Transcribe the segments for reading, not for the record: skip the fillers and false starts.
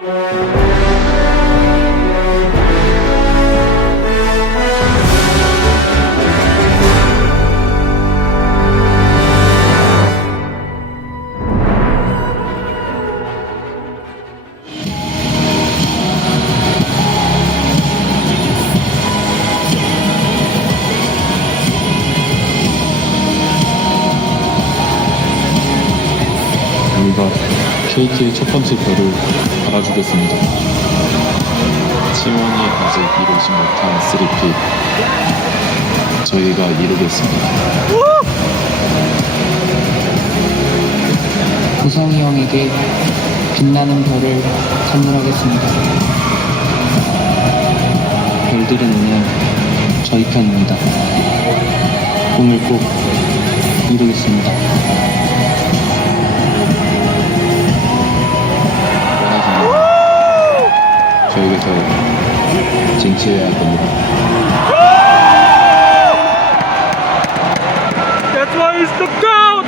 저희가 KT의 첫 번째 별을 달아주겠습니다. 팀원이 아직 이루지 못한 3핏 저희가 이루겠습니다. 구성이 형에게 빛나는 별을 선물하겠습니다. 별들은 오늘 저희 편입니다. 꿈을 꼭 이루겠습니다. 저에게 더 쟁취해야 할 겁니다. That's why he's the GOAT!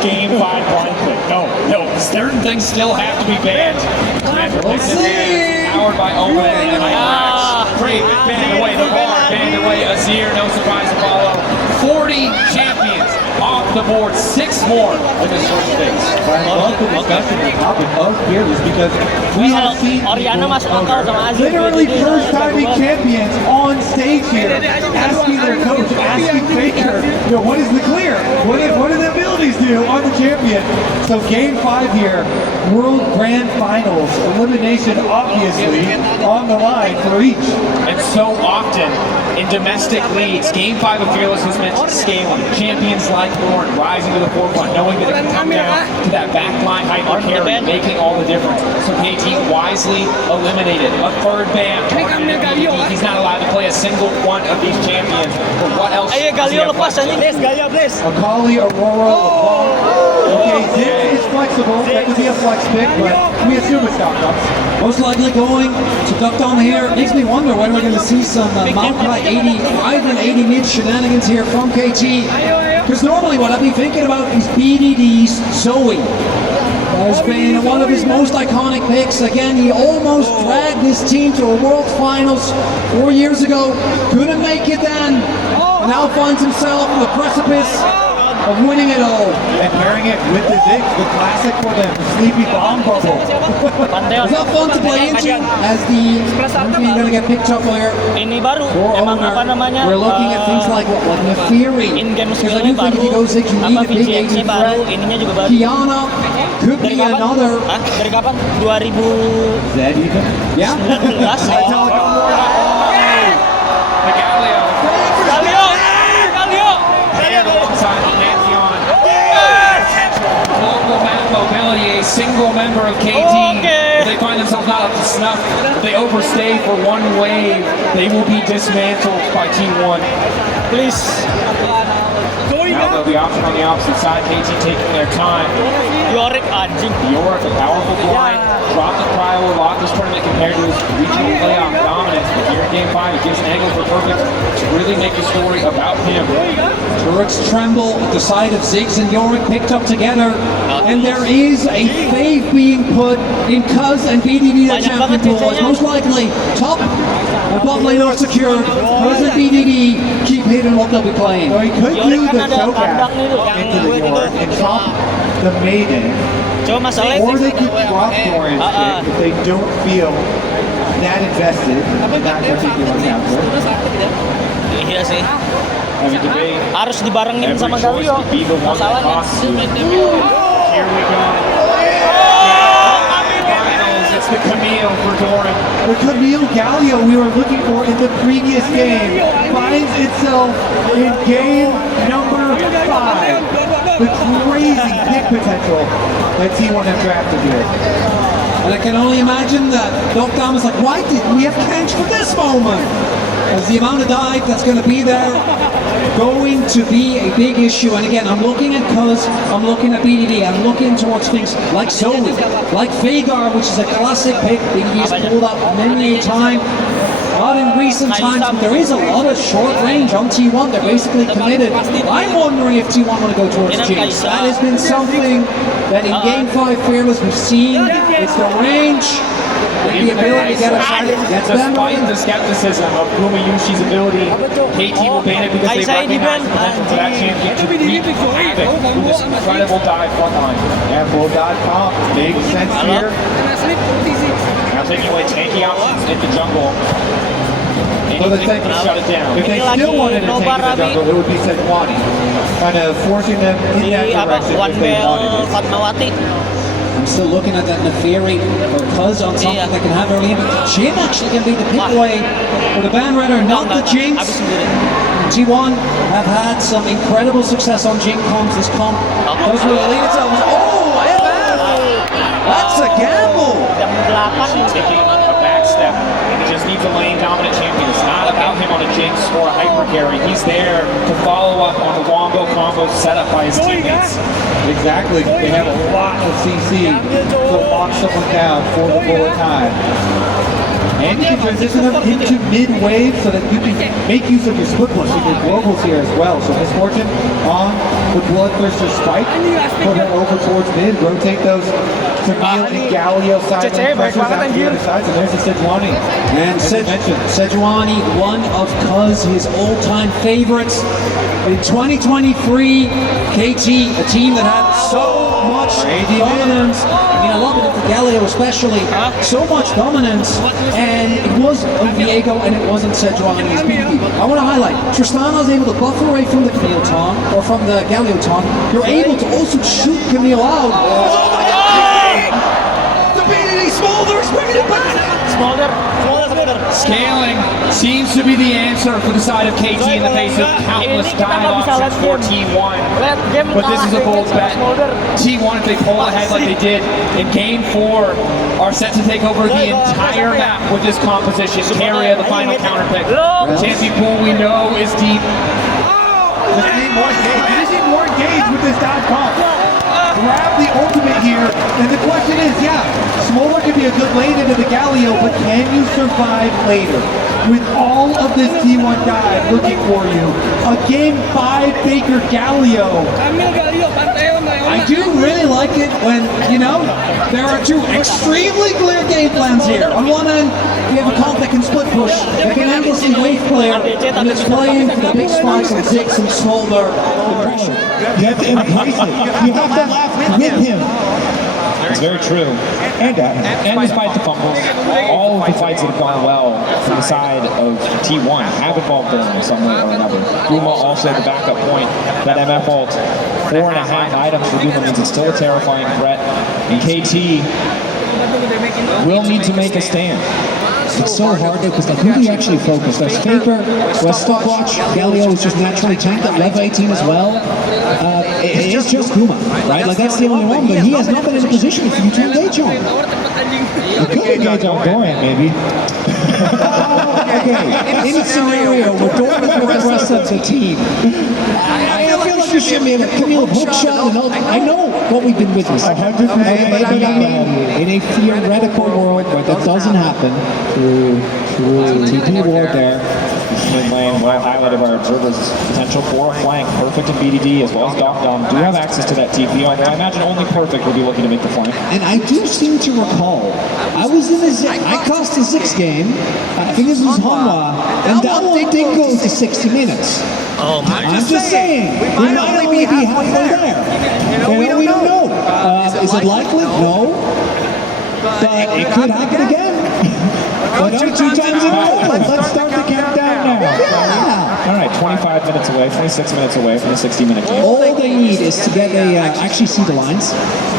Game 5 blind click. No, certain things still have to be banned. Powered by Owen and Climax. Great, banned away the bar, banned away Azir, no surprise to follow. 40 champions off the board, 6 more in this first phase. I love the discussion and topic of Fearless because we have seen literally first timing champions on stage here asking their coach, asking Faker, what is the clear? What do the abilities do on the champion? So game 5 here, World Grand Finals, elimination obviously on the line for each. And so often in domestic leagues, game 5 of Fearless was meant scaling. Champions like Lorne rising to the forefront, knowing that it can come down to that backline hyper carry, making all the difference. So KT wisely eliminated a third ban. He's not allowed to play a single one of these champions. But what else? Akali, Aurora, okay, Zip is flexible. That could be a flex pick, but we assume it's Doc Ducks. Most likely going to Duck Down here. Makes me wonder when we're going to see some Maokai 85 and 80 mid shenanigans here from KT. Because normally what I'd be thinking about is BDD's Zoe. Has been one of his most iconic picks. Again, he almost dragged his team to a World Finals 4 years ago. Couldn't make it then. And now finds himself on the precipice of winning it all. And pairing it with the Zig, the classic for them, the Sleepy Bomb Bubble. Is that fun to play into as the champion going to get picked up there? For owner, we're looking at things like Neferi. Because I do think if you go Zig, you need a big AD threat. Kiana could be another. Dari kapan? 2000. Zed even? Yeah. Global mobility, a single member of KT. They find themselves not up to snuff. If they overstay for one wave, they will be dismantled by T1. Please. Now they'll be option on the opposite side. KT taking their time. Yorick anjing. York, a powerful blind, dropped the cryo a lot this tournament compared to his regional playoff dominance. But here in Game 5, it gives an angle for Perfect to really make the story about him. Turrets tremble at the sight of Ziggs and Yorick picked up together. And there is a fave being put in Cuz and BDD that champion pool. It's most likely top and bottom lane are secured. Cuz and BDD keep hitting what they'll be playing. So he could do the choke out into the York and top the Maiden. Or they could drop Doran's pick if they don't feel that invested in that particular counter. Iya sih. Having debate. Harus dibarengin Every sama choice Galio. could be the one that Masalahnya. costs you. Here we go. Finals, it's the Camille for Doran. The Camille Galio we were looking for in the previous game finds itself in game number 5. The crazy pick potential that T1 have drafted here. And I can only imagine that Doc Dam is like, why didn't we have Kench for this moment? Because the amount of dive that's going to be there, going to be a big issue. And again, I'm looking at Cuz, I'm looking at BDD, I'm looking towards things like Zoe, like Vagar, which is a classic pick. BDD has pulled up many a time. Not in recent times, but there is a lot of short range on T1. They're basically committed. I'm wondering if T1 want to go towards Jinx. That has been something that in Game 5 Fearless we've seen. It's the range and the ability to get outside it. Despite the skepticism of Gumayushi's ability, KT will ban it because they recognize the potential for that champion to wreak havoc with this incredible dive frontline. Yeah, full dive comp makes sense here. Now taking away tanky options in the jungle. So the Anything to shut it down. If they still wanted to take the jungle, it would be Sejuani. Kind of forcing them in that direction if they wanted it. Fatmawati. I'm still looking at that Neferi or Cuz on something that can have early impact. Jin actually can be the pick away for the ban runner, not the Jinx. T1 have had some incredible success on Jin comps. This comp does relate itself. Oh, MF! That's a gamble! Taking a back step. He just needs a lane dominant champion. It's not about him on a Jinx or a hyper carry. He's there to follow up on the wombo combo set up by his teammates. Exactly. They have a lot of CC to lock someone down for the bullet time. And you can transition them into mid-wave so that you can make use of your split push and your globals here as well. So Misfortune on the Bloodthirster spike, put her over towards mid, rotate those Camille and Galio side lane pressures out to the other side. So there's the Sejuani. And Sejuani, one of Cuz, his all-time favorites. In 2023, KT, a team that had so much dominance, I mean, I love it for Galio especially, so much dominance, and it was Viego and it wasn't Sejuani's BDD. I want to highlight, Tristana is able to buffer away from the Camille taunt, or from the Galio taunt. You're able to also shoot Camille out. Oh my God! The BDD Smolder's bringing it back! Smolder. Scaling seems to be the answer for the side of KT in the face of countless dive options for T1. But this is a bold bet. T1, if they pull ahead like they did in Game 4, are set to take over the entire map with this composition. Carry the final counter pick. Champion pool we know is deep. Just need more engaged. You just need more engaged with this dive comp. Grab the ultimate here, and the question is, yeah, Smolder can be a good lane into the Galio, but can you survive later? With all of this T1 dive looking for you, a Game 5 Baker Galio. I do really like it when, you know, there are two extremely clear game plans here. On one end, we have a comp that can split push, that can endlessly wave clear, and it's playing for the big spikes and Ziggs and Smolder. The pressure. You have to embrace it. You have to laugh with him. It's very true. And despite the fumbles, all of the fights that have gone well for the side of T1 have involved them in some way or another. Guma also the backup point. That MF ult, 4.5 items for Guma means it's still a terrifying threat. And KT will need to make a stand. it's so hard because like who do you actually focus? There's Faker, there's Stopwatch, Galio is just naturally tanked at level 18 as well. It is just Kuma, right? Like that's the only one, but he has not been in a position for you to engage on. You could engage on Dorian, maybe. Okay, in a scenario where Dorian is with the rest of the team, I feel like you should be able to give me a hook shot and all. I know what we've been witnessing. But I mean, in a theoretical world where that doesn't happen, through TP ward there, Mid lane, well highlighted by our observers, potential for a flank. Perfect in BDD as well as Dom do have access to that TP, although I imagine only Perfect will be looking to make the flank. And I do seem to recall, I was in a I cast a 6 game, I think this was Hanwha, and that one did go to 60 minutes. Oh my. I'm just saying, we might only be halfway there. We don't know. Is it likely? No. But it could happen again. But 2 times in a row. Let's start the countdown now. Yeah. All right, 25 minutes away, 26 minutes away from the 60-minute game. All they need is to get a, actually see the lines.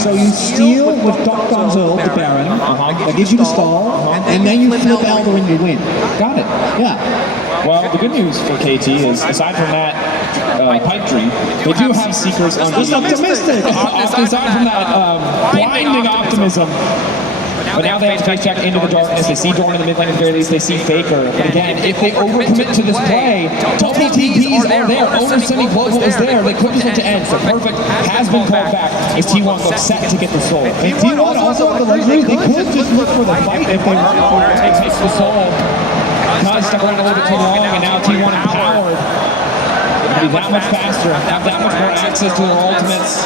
So you steal with Dom's ult, the Baron, that gives you the stall, and then you flip Elder and you win. Got it. Yeah. Well, the good news for KT is, aside from that pipe dream, they do have Seekers on Just optimistic. Aside from that blinding optimism. But now they have to face check into the darkness. They see Dorn in the mid lane at the very least. They see Faker. But again, if they overcommit to this play, double TPs are there. Owner semi-global is there. They could just want to end. So Perfect has been called back as T1 looks set to get the soul. And T1 also have the luxury. They could just look for the fight if they want. Owner takes the soul. Kaz stuck around a little bit too long, and now T1 empowered. Be that much faster, have that much more access to their ultimates,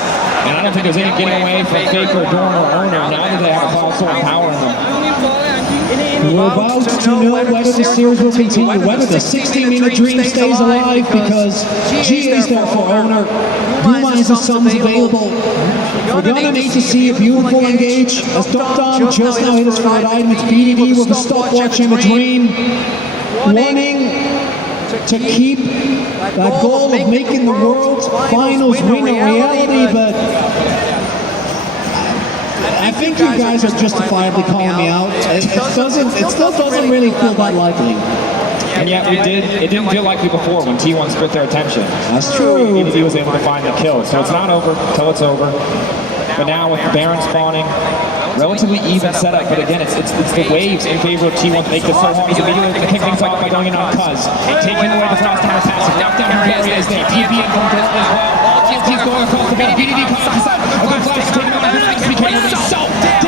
and I don't think there's any getting away from Faker, Dorn, or Owner now that they have a Cloud Soul empowering them. We're about to know whether the series will continue, whether the 16-minute dream stays alive, because G is there for Owner, Yuma is the sons available. We're gonna need to see a beautiful engage, as Dom just now hit us for an item. It's BDD with a stopwatch and a dream. Warning to keep that goal of making the World Finals win a reality, but I think you guys are justifiably calling me out. It still doesn't really feel that likely. And yet it didn't feel likely before when T1 split their attention. That's true. BDD was able to find the kill, so it's not over till it's over. But now with the Baron spawning, relatively even setup, but again, it's the waves in favor of T1 to make this so hard. He's immediately to kick things off by going in on Cuz, taking away the frost hammer passive. Knockdown area is there. TP and from as well. All TP's going across the board. BDD comes to the side. A good flash taking out the Climax. Became so damn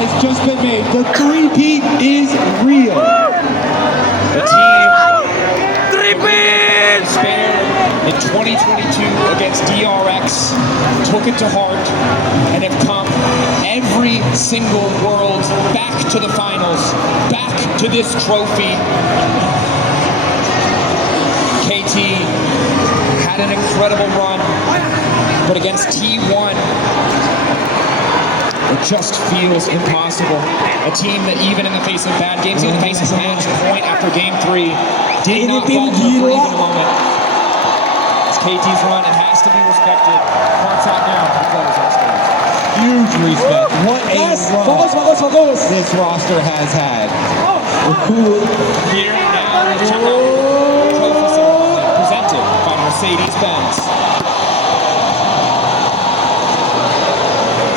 has just been made. The three-peat is real. The team three-peat spared in 2022 against DRX, took it to heart, and have come every single world back to the finals, back to this trophy. KT had an incredible run, but against T1, it just feels impossible. A team that even in the face of bad games, even in the face of match point after game 3, did not falter for even a moment. It's KT's run, it has to be respected. Hearts out now, the players on stage. Huge respect. What a run this roster has had. Here now is trophy ceremony presented by Mercedes-Benz.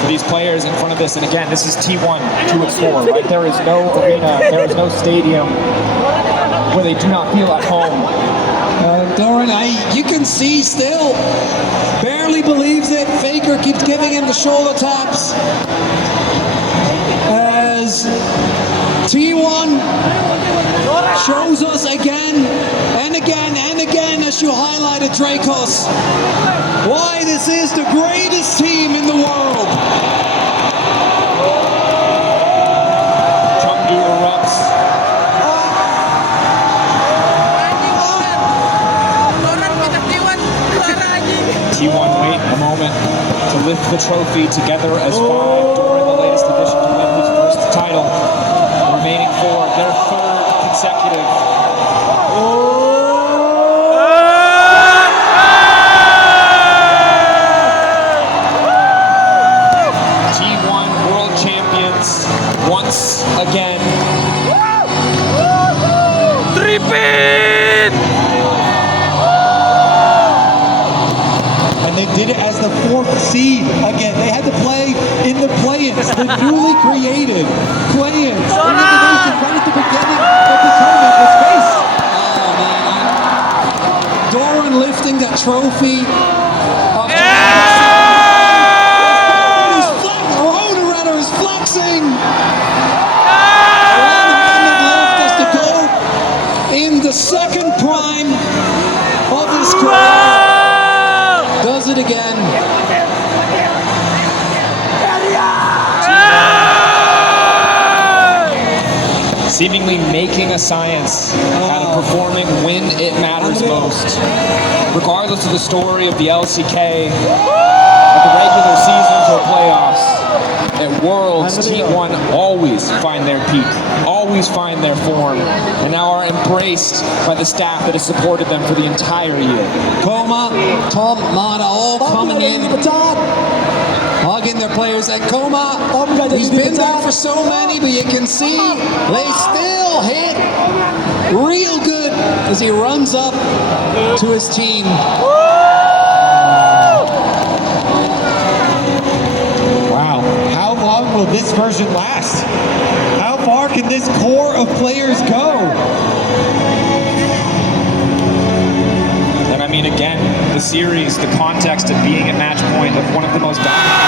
for these players in front of this. And again, this is T1 2 and 4, right? There is no arena, there is no stadium where they do not feel at home. Doran, you can see still, barely believes it. Faker keeps giving him the shoulder taps. As T1 shows us again and again and again, as you highlighted, Dracos, why this is the greatest team in the world. Chengdu erupts. T1 wait a moment to lift the trophy together as five during the latest edition to win his first title, remaining for their third consecutive. T1 world champions once again. And they did it as the 4th seed again. They had to play in the play-ins, the newly created play-ins. Indonesia right at the beginning of the tournament was faced. Oh man, Doran lifting that trophy. Roadrunner is flexing. Left us to go in the second prime of his career. Does it again. Seemingly making a science out of performing when it matters most. Regardless of the story of the LCK, of the regular seasons or playoffs, at Worlds, T1 always find their peak, always find their form, and now are embraced by the staff that has supported them for the entire year. Coma, Tom, Mata, all coming in, hugging their players. And Coma, he's been there for so many, but you can see they still hit real good as he runs up to his team. Wow, how long will this version last? How far can this core of players go? And I mean, again, the series, the context of being at match point of one of the most dominant